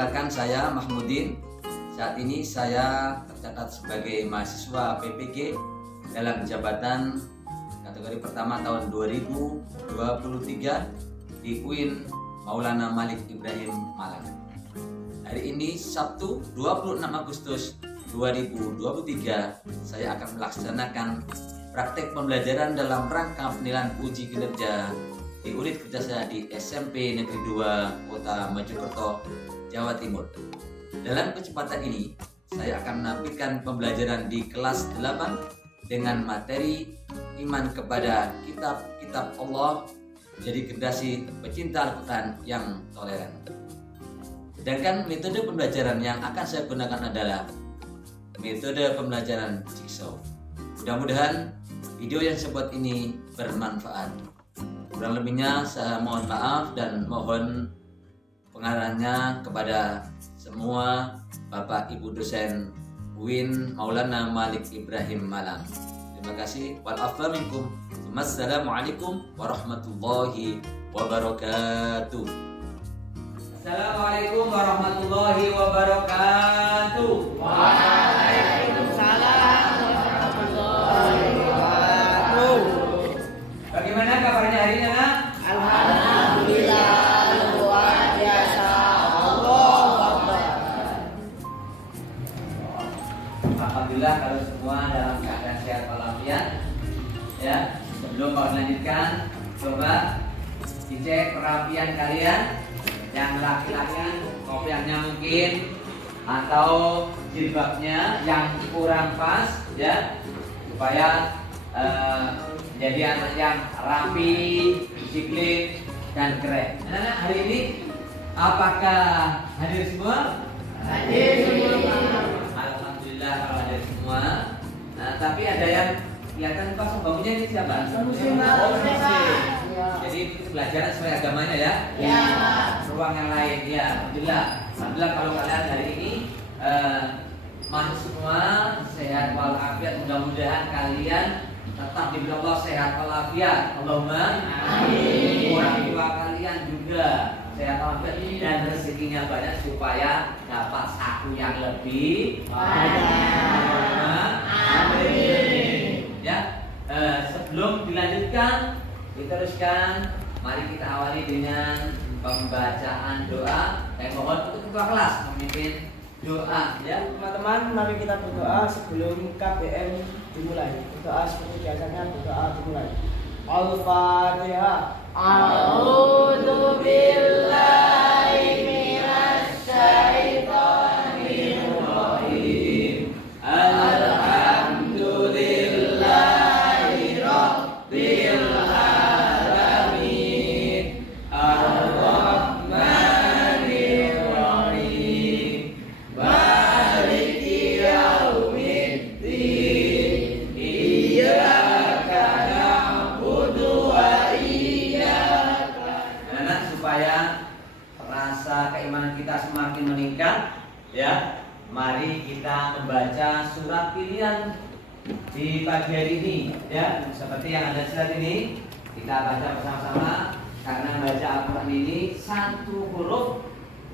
Perkenalkan, saya Mahmudin. Saat ini saya tercatat sebagai mahasiswa PPG dalam jabatan kategori pertama tahun 2023 di UIN Maulana Malik Ibrahim Malang. Hari ini Sabtu 26 Agustus 2023 saya akan melaksanakan praktek pembelajaran dalam rangka penilaian uji kinerja di unit kerja saya di SMP Negeri 2 Kota Mojokerto, Jawa Timur. Dalam kesempatan ini, saya akan menampilkan pembelajaran di kelas 8 dengan materi iman kepada kitab-kitab Allah, jadi generasi pecinta Al-Quran yang toleran. Sedangkan metode pembelajaran yang akan saya gunakan adalah metode pembelajaran jigsaw. Mudah-mudahan video yang saya buat ini bermanfaat. Kurang lebihnya saya mohon maaf dan mohon pengarahannya kepada semua Bapak Ibu dosen UIN Maulana Malik Ibrahim Malang. Terima kasih. Wal-afwa minkum. Wassalamualaikum warahmatullahi wabarakatuh. Assalamualaikum warahmatullahi wabarakatuh. Waalaikumsalam warahmatullahi wabarakatuh. Bagaimana kabarnya hari ini, Nak? Alhamdulillah, luar biasa. Allahu Akbar. Alhamdulillah kalau semua dalam keadaan sehat walafiat. Ya, sebelum kau lanjutkan, coba dicek perapian kalian. Yang laki-laki kopiahnya mungkin atau jilbabnya yang kurang pas, ya, supaya jadi anak yang rapi, disiplin dan keren. Anak-anak hari ini apakah hadir semua? Hadir semua. Alhamdulillah kalau hadir semua. Nah, tapi ada yang kelihatan pasang bangunnya ini siapa? Muslim. Jadi pelajaran sesuai agamanya ya. Ya. Ruang yang lain ya. Alhamdulillah. Alhamdulillah kalau kalian hari ini masih semua sehat walafiat. Mudah-mudahan kalian tetap diberi Allah sehat walafiat. Allahumma amin. Orang tua kalian juga sehat walafiat dan rezekinya banyak supaya dapat saku yang lebih banyak. Amin. Ya. Sebelum dilanjutkan, diteruskan, mari kita awali dengan pembacaan doa. Saya mohon untuk ketua kelas memimpin doa. Ya, Teman-teman, mari kita berdoa sebelum KBM dimulai. Berdoa seperti biasanya, berdoa dimulai. Al-Fatihah. A'udzu billahi minasy syaithanir rajim. Alhamdulillahi rabbil alamin. Ar-Rahmanir Rahim. Maliki yaumiddin. Iyyaka na'budu wa iyyaka. anak supaya rasa keimanan kita semakin meningkat, ya. Mari kita membaca surat pilihan di pagi hari ini, ya. Seperti yang ada di surat ini, kita baca bersama-sama karena baca Al-Quran ini satu huruf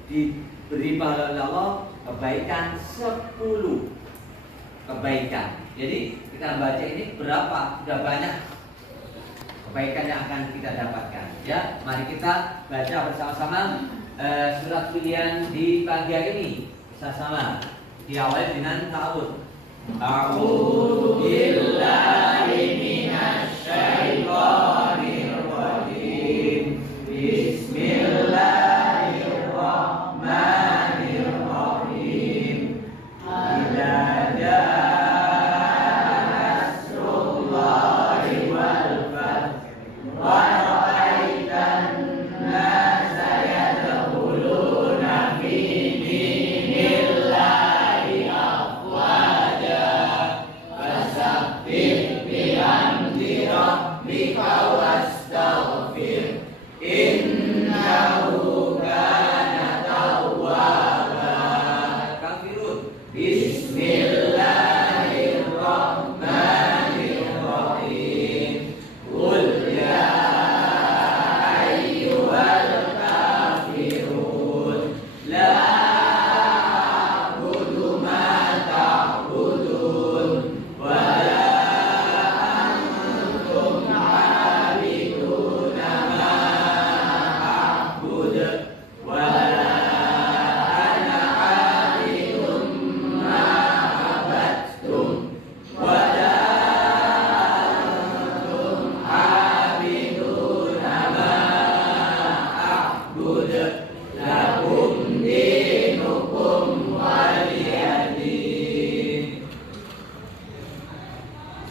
diberi pahala oleh Allah kebaikan 10 kebaikan. Jadi kita baca ini berapa? Sudah banyak kebaikan yang akan kita dapatkan, ya. Mari kita baca bersama-sama surat pilihan di pagi hari ini bersama. Diawali dengan ta'awudz. A'udzu billahi minasy syaithanir rajim. Bismillahirrahmanirrahim. Idza jaa nasrullahi wal fath wa ra'aitan nasa yadkhuluna fi dinillahi afwaja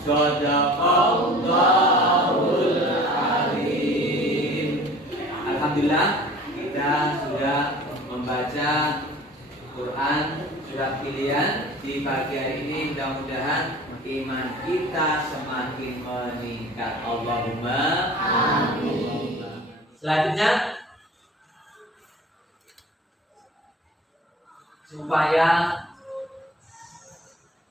Shadaqallahul Alim. Alhamdulillah kita sudah membaca Quran surat pilihan di pagi hari ini. Mudah-mudahan iman kita semakin meningkat. Allahumma amin. Selanjutnya, supaya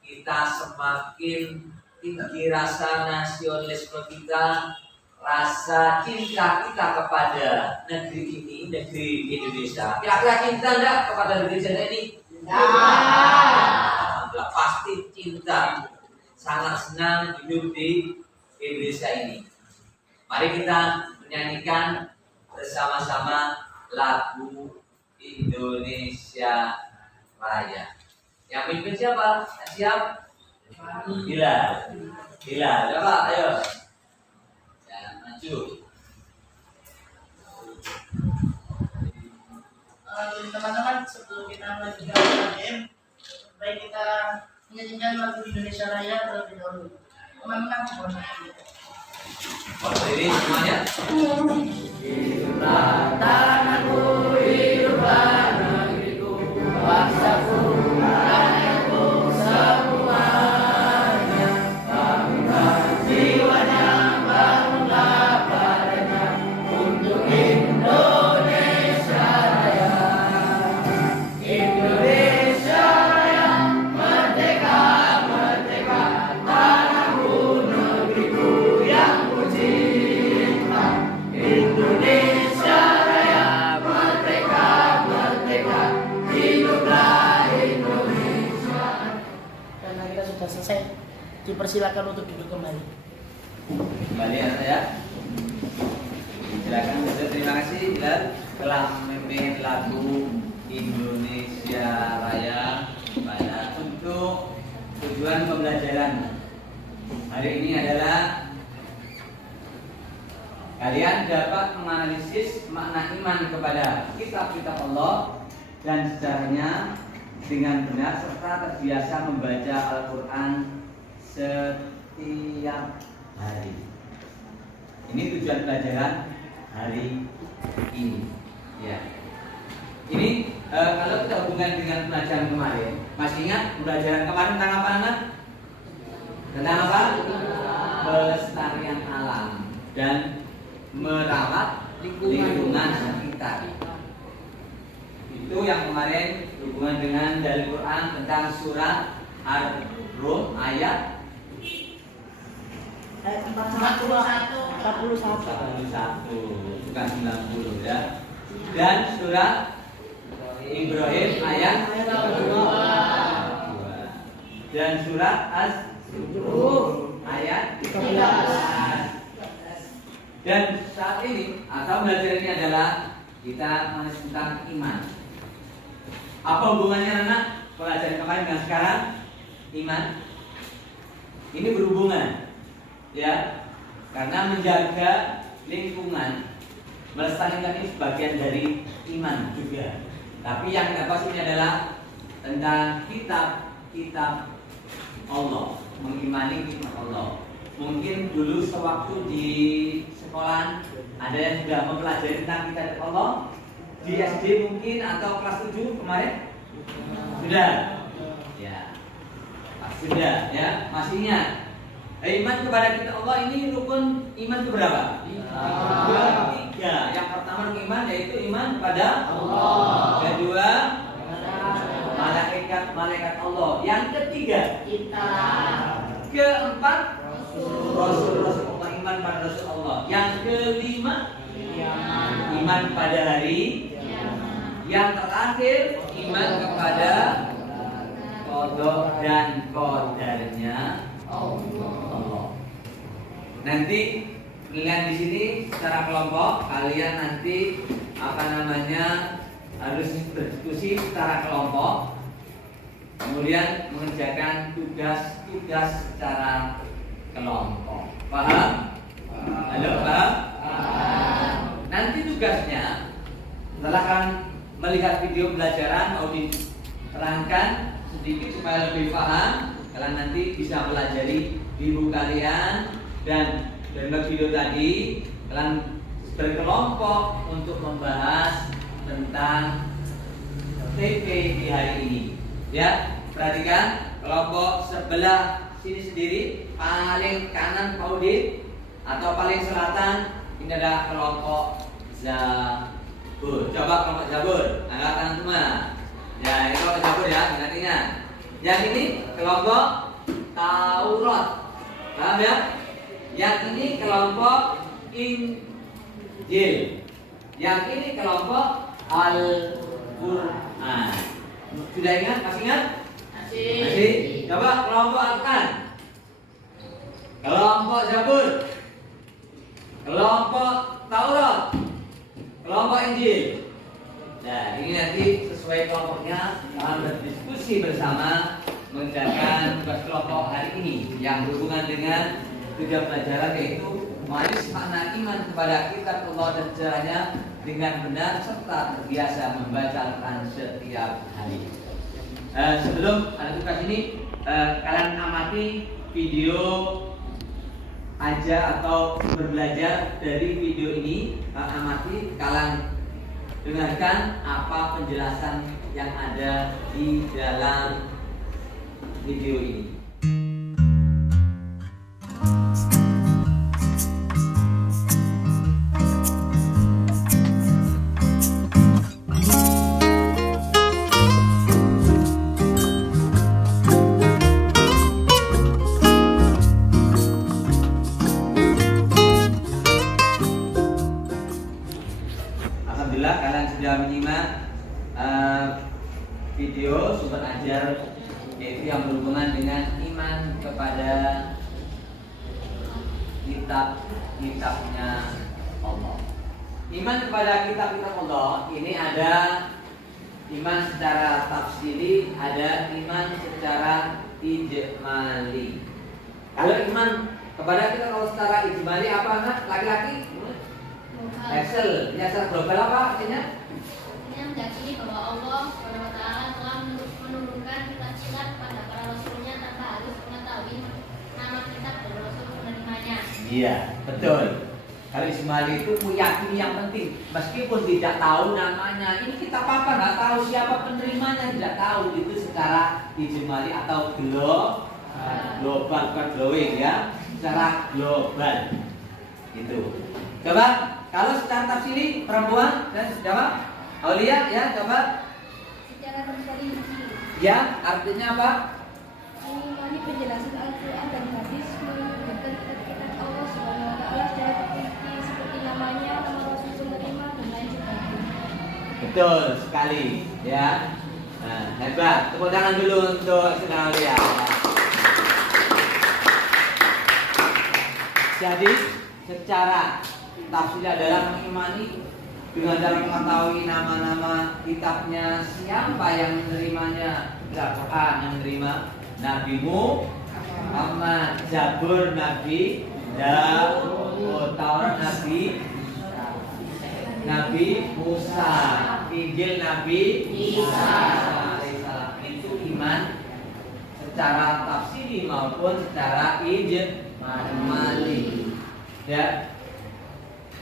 kita semakin tinggi rasa nasionalisme kita, rasa cinta kita kepada negeri ini, negeri Indonesia. Kira-kira cinta enggak kepada negeri Indonesia ini? Alhamdulillah, pasti cinta. Sangat senang hidup di Indonesia ini. Mari kita menyanyikan bersama-sama lagu Indonesia Raya. Yang mimpin siapa? Siap? Bilal. Coba, ayo. Jangan maju. Teman-teman, sebelum kita melanjutkan UKBM, baik kita menyanyikan lagu Indonesia Raya terlebih dahulu. Teman-teman, mohon maaf. Berdiri semuanya. Hiduplah tanahku, hiduplah negeriku, bangsaku, rakyatku semuanya. Bangunlah jiwanya, bangunlah badannya untuk Indonesia Raya. Indonesia Raya, merdeka, merdeka, tanahku, negeriku yang ku cinta. Indonesia Raya, merdeka, merdeka, hiduplah Indonesia. Karena kita sudah selesai, dipersilakan untuk duduk kembali. Kembali anak ya. Silakan. Terima kasih Bilal telah memimpin lagu Indonesia Raya pada untuk tujuan pembelajaran hari ini adalah kalian dapat menganalisis makna iman kepada kitab-kitab Allah dan sejarahnya dengan benar serta terbiasa membaca Al-Quran setiap hari. Ini tujuan pelajaran hari ini. Ya. Ini kalau kita hubungkan dengan pelajaran kemarin, masih ingat pelajaran kemarin tentang apa, anak? Tentang apa? Pelestarian alam dan merawat lingkungan sekitar. Itu yang kemarin hubungan dengan dalil Quran tentang surat Ar-Rum ayat 41. 41 bukan 90 ya. Dan surat Ibrahim ayat 2. Dan surat Az-Zukhruf ayat 13. Dan saat ini atau belajar ini adalah kita mengenai tentang iman. Apa hubungannya anak pelajaran kemarin dengan sekarang? Iman. Ini berhubungan, ya, karena menjaga lingkungan, melestarikan ini sebagian dari iman juga. Tapi yang kita bahas ini adalah tentang kitab Allah, mengimani kitab Allah. Mungkin dulu sewaktu di sekolah ada yang sudah mempelajari tentang kitab Allah di SD mungkin atau kelas 7 kemarin sudah, ya, sudah, ya, masih ingat. Iman kepada kitab Allah ini rukun iman keberapa? 3. Yang pertama iman yaitu iman kepada Allah. Kedua, malaikat Allah. Yang ketiga, Kita. keempat, Rasul Allah, iman pada Rasul Allah. Yang kelima, iman pada hari. Yang terakhir, iman kepada qada dan qadarnya Allah. Nanti penilaian di sini secara kelompok, kalian nanti harus berdiskusi secara kelompok, kemudian mengerjakan tugas-tugas secara kelompok. Paham? Halo, paham? Nanti tugasnya setelah kan melihat video pelajaran mau diterangkan sedikit supaya lebih paham. kalian nanti bisa pelajari di buku kalian. Dan dalam video tadi kalian berkelompok untuk membahas tentang TP di hari ini. Ya, perhatikan kelompok sebelah sini sendiri, paling kanan Paudin atau paling selatan ini adalah kelompok Zabur. Coba kelompok Zabur, angkat tangan semua. Ya, ini kelompok Zabur ya, ingat-ingat. Yang ini kelompok Taurat, paham ya? Yang ini kelompok Injil. Yang ini kelompok Al-Quran. Sudah ingat? Masih ingat? Masih? Coba kelompok Al-Quran, kelompok Zabur, kelompok Taurat, kelompok Injil. Nah, ini nanti sesuai kelompoknya akan berdiskusi bersama mengerjakan tugas kelompok hari ini yang berhubungan dengan tujuan pelajaran, yaitu mewaris makna iman kepada kitab Allah dan sejarahnya dengan benar serta terbiasa membaca Al-Quran setiap hari. Sebelum ada tugas ini, kalian amati video aja atau berbelajar dari video ini. Amati, kalian dengarkan apa penjelasan yang ada di dalam video ini. Alhamdulillah kalian sudah menyimak video sumber ajar, yaitu yang berhubungan dengan iman kepada kitab-kitabnya Allah. Iman kepada kitab-kitab Allah ini ada iman secara tafsiri, ada iman secara ijmali. Kalau iman kepada kitab Allah secara ijmali apa, anak laki-laki? Excel, ya secara global apa artinya? Yang meyakini bahwa Allah SWT telah menurunkan kitab-kitab kepada para rasulnya tanpa harus mengetahui nama kitab dan rasul penerimanya. Iya, betul. Kalau Ismail itu meyakini yang penting, meskipun tidak tahu namanya, ini kitab apa, nggak tahu siapa penerimanya, tidak tahu, itu secara ijmali atau global, bukan glowing ya, secara global itu. Coba kalau secara tafsiri perempuan dan jawab Aulia ya, coba. Secara terperinci, Ya, artinya apa? mengimani penjelasan Al-Quran dan hadis, menunjukkan kitab Allah SWT secara terperinci seperti namanya, nama rasul penerima dan lain sebagainya. Betul sekali ya. Nah, hebat. Tepuk tangan dulu untuk Saudara Aulia. Jadi secara tafsir adalah mengimani dengan cara mengetahui nama-nama kitabnya, siapa yang menerimanya. Al-Quran yang menerima Nabi Muhammad, Zabur Nabi Daud, Taurat Nabi Musa, Injil Nabi Isa alaihissalam. Itu iman secara tafsiri maupun secara ijmali. Ya.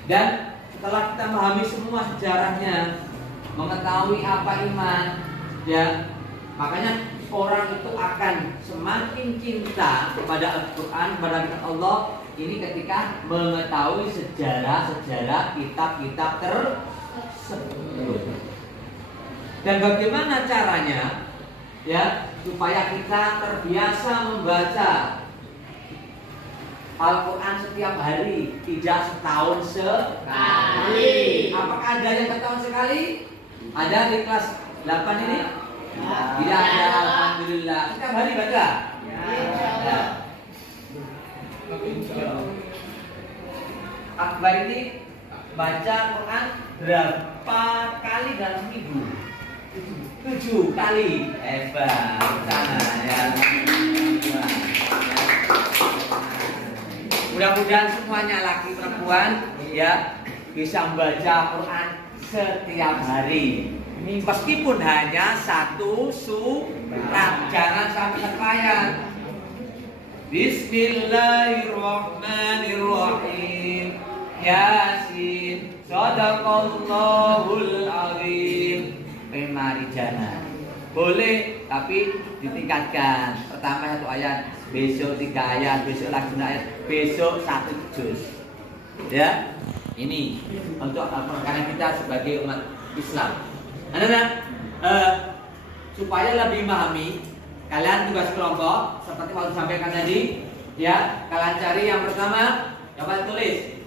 Dan setelah kita memahami semua sejarahnya, mengetahui apa iman, ya, makanya orang itu akan semakin cinta kepada Al-Quran, kepada kitab Allah ini ketika mengetahui sejarah-sejarah kitab-kitab tersebut. Dan bagaimana caranya, ya, supaya kita terbiasa membaca Al-Quran setiap hari, tidak setahun sekali. Apakah ada yang setahun sekali? Ada di kelas 8 ini? Tidak ada, alhamdulillah. Setiap hari baca? Ya. Akbar ini baca Quran berapa kali dalam seminggu? 7 kali. Hebat. Sana ya. Mudah-mudahan semuanya laki perempuan ya bisa membaca Quran setiap hari. Meskipun hanya 1 surat, jangan sampai kepayan. Bismillahirrahmanirrahim. Yasin. Shadaqallahul azim. Mari jana. Boleh, tapi ditingkatkan. Pertama 1 ayat, besok 3 ayat, besok lagi 1 ayat, besok 1 juz. Ya, ini untuk karena kita sebagai umat Islam. Anak-anak, supaya lebih memahami, kalian tugas kelompok seperti waktu sampaikan tadi, ya, kalian cari yang pertama, coba tulis,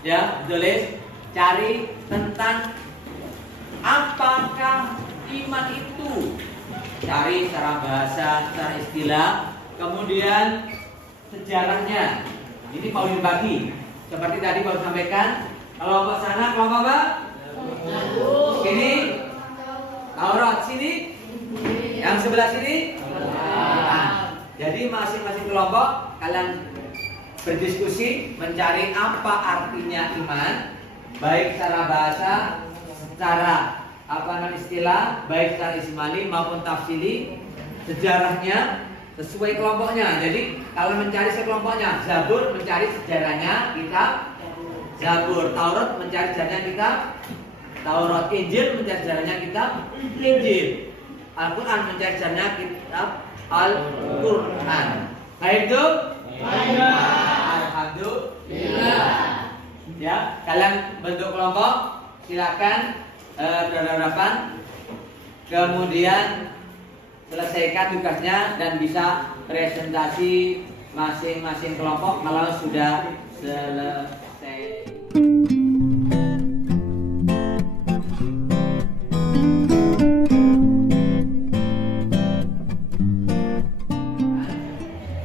ya, tulis, cari tentang apakah iman itu, cari secara bahasa, secara istilah, kemudian sejarahnya. Ini mau dibagi, seperti tadi baru sampaikan, kelompok sana, kelompok apa? Sini, Taurat, sini, yang sebelah sini. Nah, jadi masing-masing kelompok kalian berdiskusi mencari apa artinya iman, baik secara bahasa, secara istilah, baik secara ismali maupun tafsili, sejarahnya sesuai kelompoknya. Jadi kalau mencari sekelompoknya, Zabur mencari sejarahnya kitab Zabur, Taurat mencari sejarahnya kitab Taurat, Injil mencari sejarahnya kitab Injil, Al-Quran mencari sejarahnya kitab Al-Quran. Baik itu? Alhamdulillah. Ya, kalian bentuk kelompok, silakan berhadapan, kemudian selesaikan tugasnya dan bisa presentasi masing-masing kelompok kalau sudah selesai.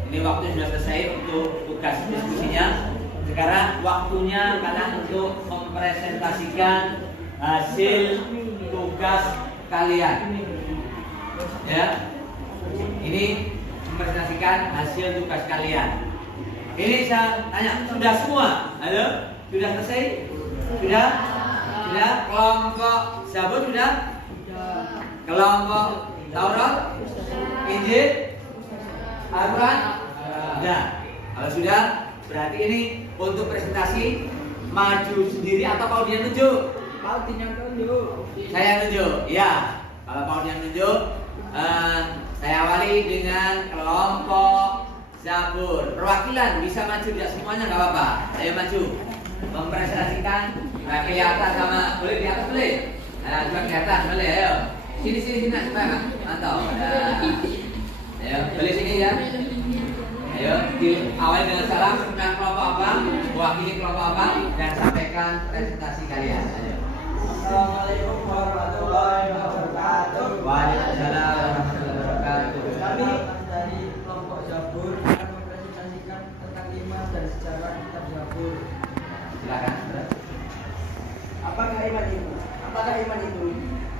Ini waktu sudah selesai untuk tugas diskusinya. Sekarang waktunya kalian untuk mempresentasikan hasil tugas kalian. Ya, ini mempresentasikan hasil tugas kalian. Ini saya tanya, sudah semua? Halo, sudah selesai? Sudah? Sudah? Kelompok Zabur sudah? Kelompok Taurat, Injil, Al-Quran? Sudah. Kalau sudah, berarti ini untuk presentasi maju sendiri atau mau dia tunjuk? Mau tunjuk. Saya tunjuk, ya. Kalau mau dia tunjuk, saya awali dengan kelompok Zabur. Perwakilan bisa maju, tidak semuanya nggak apa-apa. Ayo maju, mempresentasikan. Nah, kelihatan sama, boleh di atas boleh. Nah, coba kelihatan boleh. Ayo, sini sebentar, mantap. Ayo, boleh sini ya. Ayo, awali dengan salam. Sebenarnya kelompok apa, mewakili kelompok apa, dan sampaikan presentasi kalian. Ayo. Assalamualaikum warahmatullahi wabarakatuh. Waalaikumsalam warahmatullahi wabarakatuh. Kami dari kelompok Zabur akan mempresentasikan tentang iman dan sejarah kitab Zabur. Silakan. Apakah iman itu?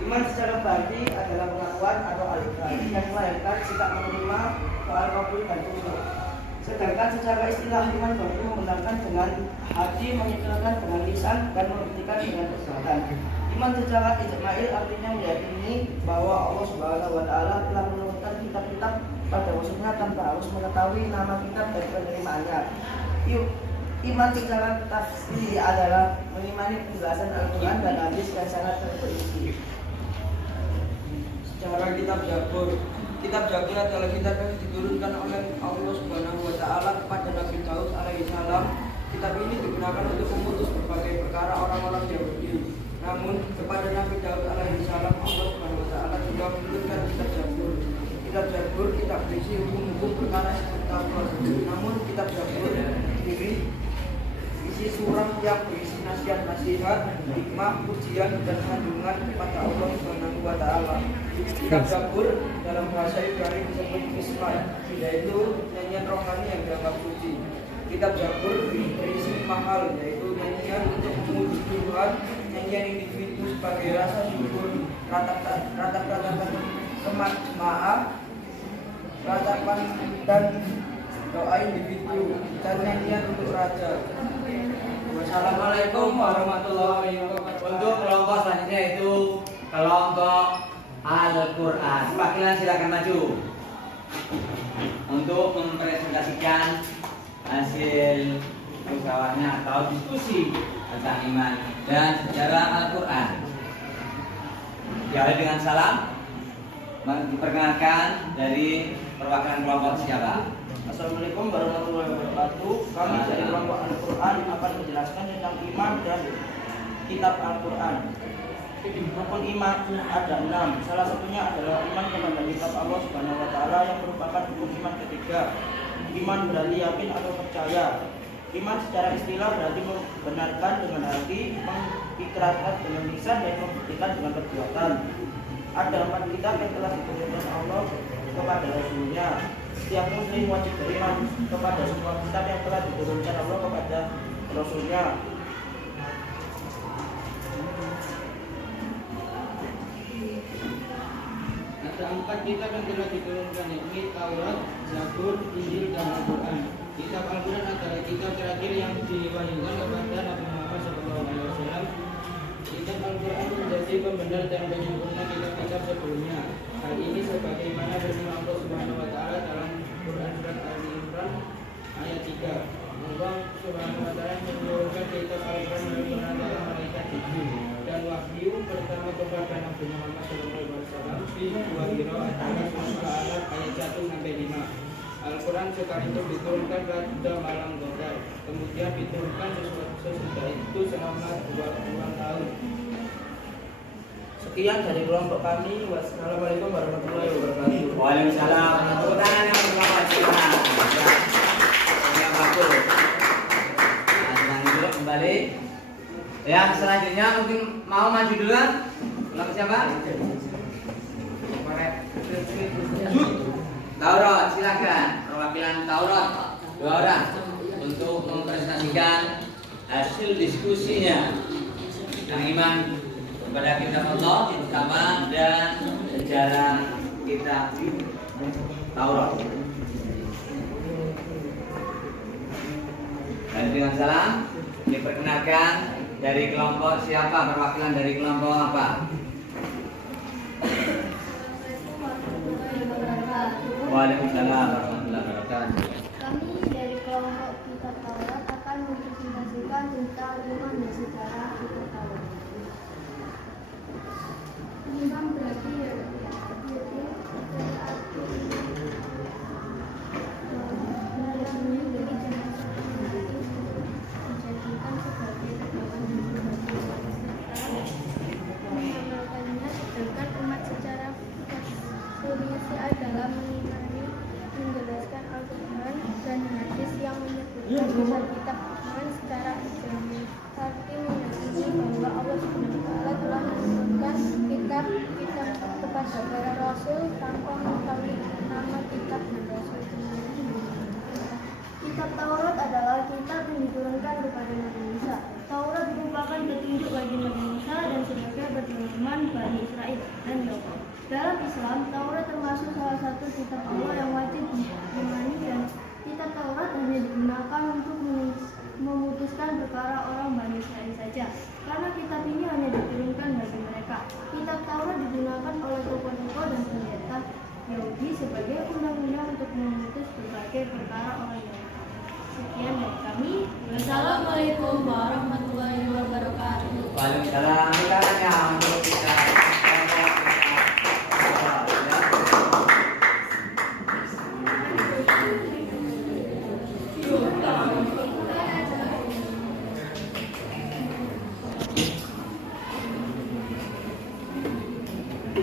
Iman secara berarti adalah pengakuan atau al-iqrar yang melahirkan sikap menerima soal kabul dan tunduk. Sedangkan secara istilah iman berarti membenarkan dengan hati, mengikrarkan dengan lisan, dan membuktikan dengan perbuatan. Iman secara ijma'il artinya meyakini bahwa Allah Subhanahu wa Ta'ala telah menurunkan kitab-kitab pada Rasulnya tanpa harus mengetahui nama kitab dan penerimaannya. Iman secara tafsir adalah mengimani penjelasan Al-Quran dan hadis yang sangat terperinci. Secara kitab Zabur. Kitab Zabur adalah kitab yang diturunkan oleh Allah Subhanahu wa Ta'ala kepada Nabi Daud alaihissalam. Kitab ini digunakan untuk memutus berbagai perkara orang-orang Yahudi. Namun kepada Nabi Daud alaihissalam Allah Subhanahu wa Ta'ala juga menurunkan kitab Zabur. Kitab Zabur tidak berisi hukum-hukum perkara seperti Taurat. Namun kitab Zabur sendiri isi surah yang berisi nasihat-nasihat, hikmah, pujian, dan sanjungan kepada Allah Subhanahu wa Ta'ala. Kitab Zabur dalam bahasa Ibrani disebut Mismah, yaitu nyanyian rohani yang dianggap suci. Kitab Zabur berisi mahal, yaitu nyanyian untuk memuji Tuhan, nyanyian individu sebagai rasa syukur, ratapan maaf, ratapan dan doa individu, dan nyanyian untuk raja. Wassalamualaikum warahmatullahi wabarakatuh. Untuk kelompok selanjutnya itu kelompok Al-Quran. Perwakilan silakan maju. untuk mempresentasikan hasil musyawarahnya atau diskusi tentang iman dan sejarah Al-Quran. Diawali dengan salam. Diperkenalkan dari perwakilan kelompok siapa? Assalamualaikum warahmatullahi wabarakatuh. Kami dari kelompok Al-Quran akan menjelaskan tentang iman dan kitab Al-Quran. Rukun iman ada 6. Salah satunya adalah iman kepada kitab Allah Subhanahu wa taala yang merupakan rukun iman ketiga. Iman berarti yakin atau percaya. Iman secara istilah berarti membenarkan dengan hati, mengikrarkan dengan lisan dan membuktikan dengan perbuatan. Ada 4 kitab yang telah diturunkan Allah kepada Rasulnya. Setiap muslim wajib beriman kepada semua kitab yang telah diturunkan Allah kepada Rasulnya. Ada 4 kitab yang telah diturunkan, yakni Taurat, Zabur, Injil, dan Al-Quran. Kitab Al-Quran adalah kitab terakhir yang diwahyukan kepada Nabi Muhammad SAW. Kitab Al-Quran menjadi pembenar dan penyempurna kitab-kitab sebelumnya. Hal ini sebagaimana firman Allah Subhanahu wa taala dalam Quran surat Al-Imran ayat 3. Allah Subhanahu wa taala menurunkan kitab Al-Quran melalui para malaikat Jibril dan wahyu pertama kepada Nabi Muhammad SAW di 2 qiraat Al-Araf ayat 1 sampai 5. Al-Quran sekaligus diturunkan pada malam Qadar, kemudian diturunkan sesudah itu selama 20 tahun. Sekian dari kelompok kami. Wassalamualaikum warahmatullahi wabarakatuh. Waalaikumsalam. Tepuk tangan yang bermanfaat. Yang bagus. Nah, dulu kembali. Yang selanjutnya mungkin mau maju duluan. Kelompok siapa? Taurat, silakan. Perwakilan Taurat 2 orang untuk mempresentasikan hasil diskusinya tentang iman kepada kitab Allah terutama dan sejarah kitab Taurat. Dan dengan salam diperkenalkan dari kelompok siapa? Perwakilan dari kelompok apa? Waalaikumsalam warahmatullahi wabarakatuh. Kami dari kelompok kitab Taurat akan mempresentasikan tentang iman dan sejarah kitab Taurat. Iman berarti yaitu meyakini dari jalan dijadikan sebagai pedoman serta mengamalkannya, sedangkan umat secara prinsip adalah mengimani, menjelaskan Al-Quran dan hadis yang menyebutkan kitab iman secara ijmali, arti meyakini bahwa Allah Subhanahu wa taala telah menurunkan kitab kepada para rasul tanpa mengetahui nama kitab dan rasul. Kitab Taurat adalah kitab yang diturunkan kepada Nabi Musa. Taurat merupakan petunjuk bagi Nabi Musa dan sebagai pedoman Bani Israel dan Yakub. Dalam Islam, Taurat termasuk salah satu kitab Allah yang wajib diimani, dan kitab Taurat hanya digunakan untuk memutuskan perkara orang Bani Israel saja, karena kitab ini hanya diturunkan bagi mereka. Kitab Taurat digunakan oleh tokoh-tokoh dan pendeta Yahudi sebagai undang-undang untuk memutus berbagai perkara orang Yahudi. Sekian dari kami. Wassalamualaikum warahmatullahi wabarakatuh. Waalaikumsalam. Silakan ya untuk kita.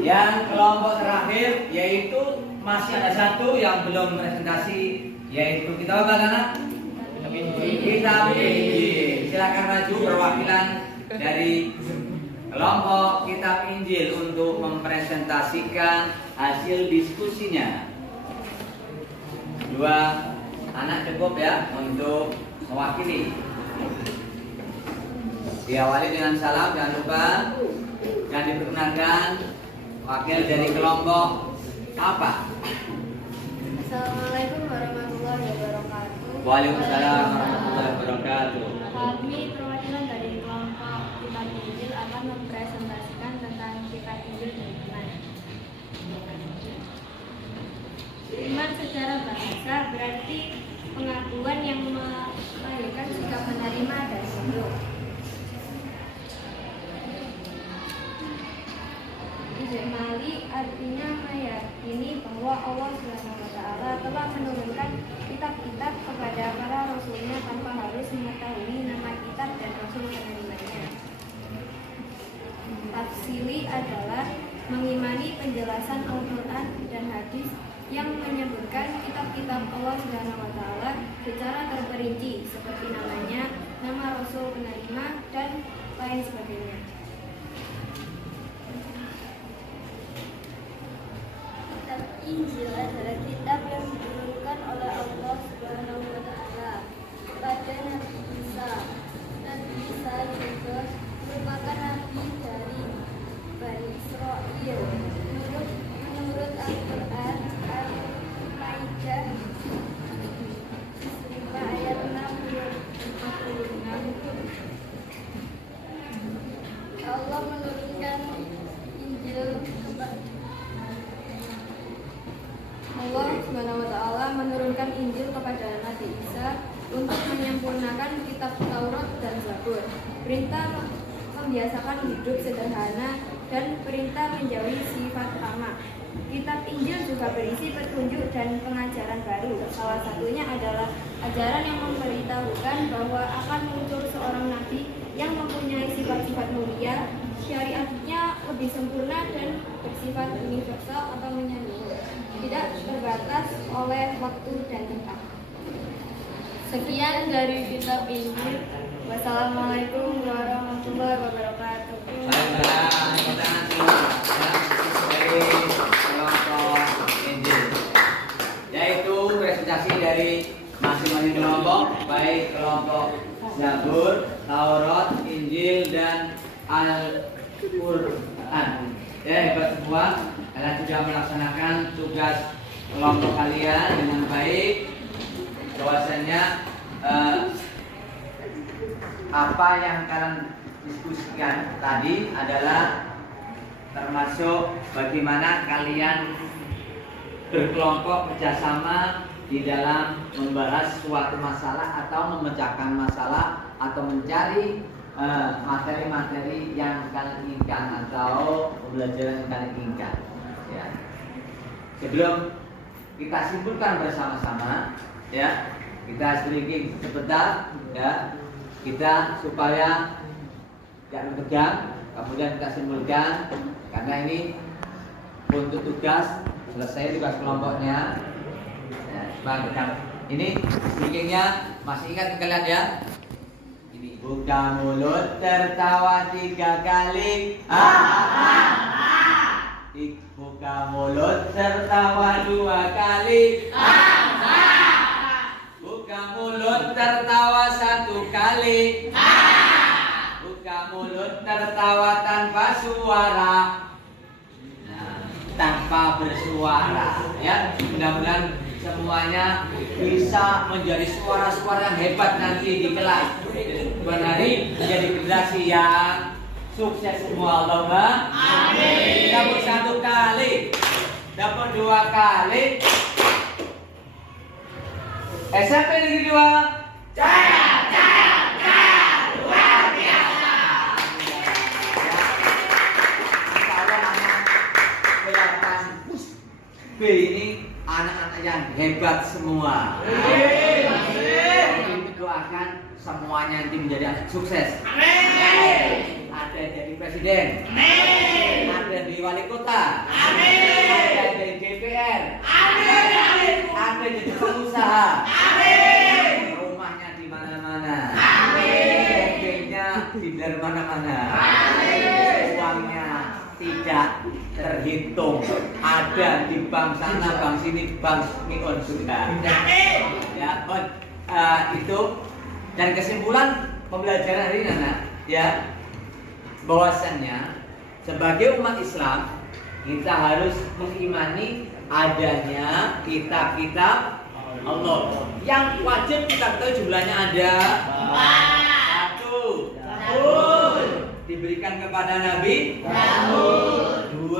Yang kelompok terakhir yaitu masih ada satu yang belum presentasi, yaitu kita apa anak? Kitab Injil. Silakan maju perwakilan dari kelompok Kitab Injil untuk mempresentasikan hasil diskusinya. 2 anak cukup ya untuk mewakili. Diawali dengan salam, jangan lupa, dan diperkenalkan wakil dari kelompok apa? Assalamualaikum warahmatullahi wabarakatuh. Waalaikumsalam warahmatullahi wabarakatuh. Kami perwakilan dari kelompok Kitab Injil akan mempresentasikan tentang Kitab Injil dan iman. Iman secara bahasa berarti pengakuan yang melahirkan sikap menerima dan tunduk. Ijmali artinya meyakini bahwa Allah SWT telah menurunkan kitab-kitab kepada para rasulnya tanpa harus mengetahui nama kitab dan rasul penerimanya. Tafsili adalah mengimani penjelasan Al-Quran dan hadis yang menyebutkan kitab-kitab Allah SWT secara terperinci seperti namanya, nama rasul penerima, dan lain sebagainya. Kitab Injil adalah kitab yang diturunkan oleh Allah Subhanahu wa Ta'ala kepada Nabi Isa. Nabi Isa juga merupakan nabi dari Bani Israel. Menurut Al-Quran, Al-Maidah 5 ayat 56, Allah menurunkan Injil Allah Subhanahu wa Ta'ala menurunkan Injil kepada Nabi Isa untuk menyempurnakan kitab Taurat dan Zabur. Perintah membiasakan hidup sederhana dan perintah menjauhi sifat tamak. Kitab Injil juga berisi petunjuk dan pengajaran baru. Salah satunya adalah ajaran yang memberitahukan bahwa akan muncul seorang nabi yang mempunyai sifat-sifat mulia. Syariatnya lebih sempurna dan bersifat universal atau menyeluruh, tidak terbatas oleh waktu dan tempat. Sekian dari kitab Injil. Wassalamualaikum warahmatullahi wabarakatuh. Dari kelompok Injil, yaitu presentasi dari masing-masing kelompok, baik kelompok Zabur, Taurat, Injil, dan Al-Quran. Ya, hebat semua. Kalian sudah melaksanakan tugas kelompok kalian dengan baik. Bahwasanya apa yang kalian diskusikan tadi adalah termasuk bagaimana kalian berkelompok kerjasama di dalam membahas suatu masalah atau memecahkan masalah atau mencari materi-materi yang kalian inginkan atau pembelajaran yang kalian inginkan. Ya. Sebelum kita simpulkan bersama-sama, ya, kita sedikit sebentar, ya, kita supaya jangan tegang, kemudian kita simpulkan karena ini untuk tugas selesai tugas kelompoknya. Ya, ini speakingnya masih ingat kalian ya? Ini buka mulut tertawa 3 kali. Buka mulut tertawa 2 kali. Buka mulut tertawa 1 kali. Buka mulut tertawa tanpa suara. Nah, tanpa bersuara, ya. Mudah-mudahan semuanya bisa menjadi suara-suara yang hebat nanti di kelas. Bukan hari menjadi generasi yang sukses semua, Allahumma amin. Dapur 1 kali, dapur 2 kali. SMP Negeri 2 jaya luar biasa. Anak kelihatan B ini anak-anak yang hebat semua. Amin. Doakan semuanya nanti menjadi anak sukses. Amin. Ada yang jadi presiden. Amin. Ada yang jadi wali kota. Amin. Ada yang jadi DPR. Amin. Ada yang jadi pengusaha. Amin. Rumahnya di mana-mana. Amin. Mobilnya di mana-mana. Amin. Uangnya tidak terhitung, ada di bank sana, bank sini, bank Mikon sudah. Ya, itu dan kesimpulan pembelajaran hari ini, anak, ya, bahwasannya sebagai umat Islam kita harus mengimani adanya kitab-kitab Allah. Yang wajib kita tahu jumlahnya ada 1. Diberikan kepada Nabi Daud. 2.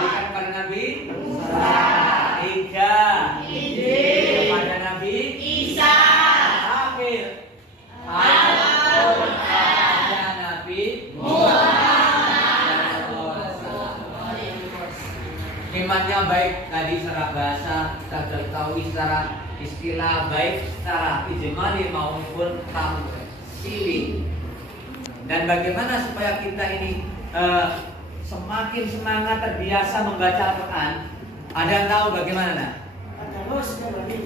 Diberikan kepada Nabi Musa. Secara baik tadi secara bahasa kita sudah ketahui, secara istilah baik secara ijmali maupun tamsili. Dan bagaimana supaya kita ini semakin semangat terbiasa membaca Al-Quran? Ada yang tahu bagaimana? Nah? Terus berarti.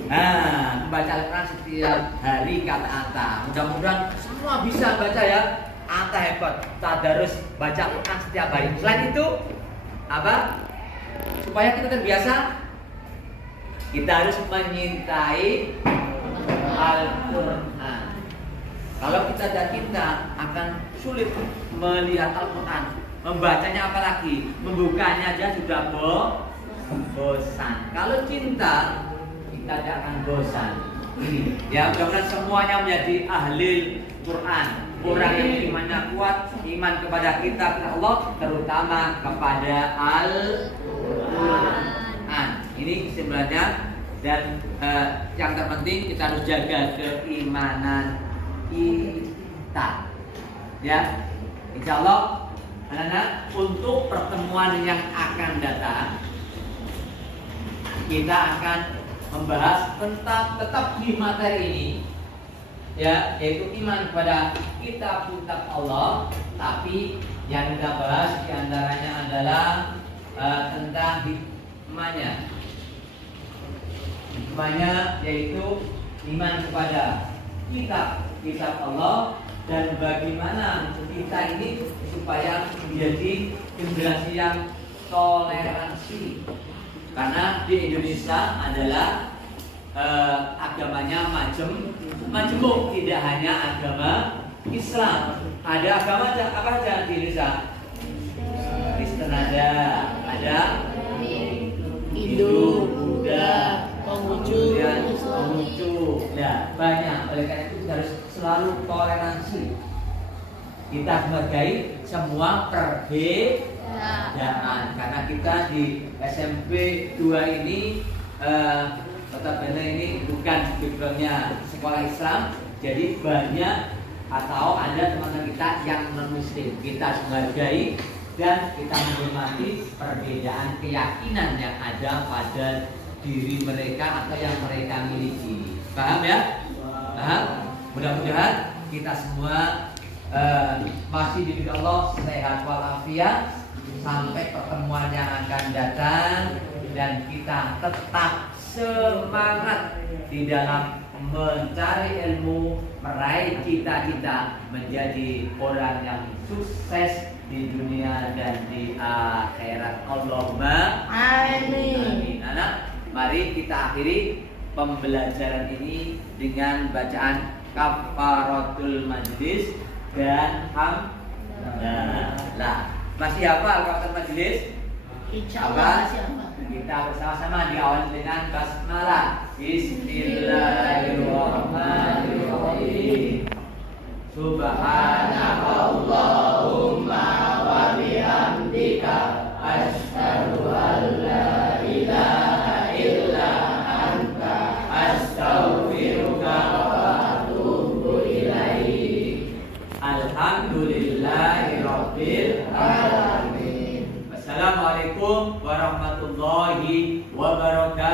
Membaca Al-Quran setiap hari kata ata. Mudah-mudahan semua bisa baca ya. Ata hebat. Tadarus baca Al-Quran setiap hari. Selain itu apa? Supaya kita terbiasa, kita harus menyintai Al-Quran. Kalau kita tidak cinta, akan sulit melihat Al-Quran. Membacanya apalagi, membukanya aja sudah bosan. Kalau cinta, kita tidak akan bosan. Ini ya, mudah-mudahan semuanya menjadi ahli Quran. Orang yang imannya kuat, iman kepada kitab Allah, terutama kepada Al-Quran. Ini sebenarnya, dan yang terpenting kita harus jaga keimanan kita. Ya, insya Allah, anak-anak, untuk pertemuan yang akan datang, kita akan membahas tentang tetap di materi ini, ya, yaitu iman kepada kitab-kitab Allah. Tapi yang kita bahas diantaranya adalah tentang hikmahnya, yaitu iman kepada kitab Allah dan bagaimana kita ini supaya menjadi generasi yang toleransi. Karena di Indonesia adalah agamanya majemuk, tidak hanya agama Islam. Ada agama apa aja di Indonesia? Kristen ada Hindu, Buddha, Konghucu, ya banyak. Oleh karena itu kita harus selalu toleransi. Kita menghargai semua perbedaan. Karena kita di SMP 2 ini notabene ini bukan backgroundnya sekolah Islam, jadi banyak atau ada teman-teman kita yang non-muslim. Kita harus menghargai dan kita menghormati perbedaan keyakinan yang ada pada diri mereka atau yang mereka miliki. Paham ya? Paham? Mudah-mudahan kita semua masih diberi Allah sehat walafiat sampai pertemuan yang akan datang, dan kita tetap semangat di dalam mencari ilmu, meraih cita-cita menjadi orang yang sukses di dunia dan di akhirat. Allahumma amin. Anak, mari kita akhiri pembelajaran ini dengan bacaan kafaratul majlis dan hamdalah. Masih hafal kafaratul majlis? Insyaallah masih hafal. Kita bersama-sama diawali dengan basmalah. Bismillahirrahmanirrahim. Subhanakallahumma wa bihamdika asyhadu an la ilaha illa anta astaghfiruka wa atubu ilaik. Alhamdulillahirabbil alamin. Assalamualaikum warahmatullahi wabarakatuh.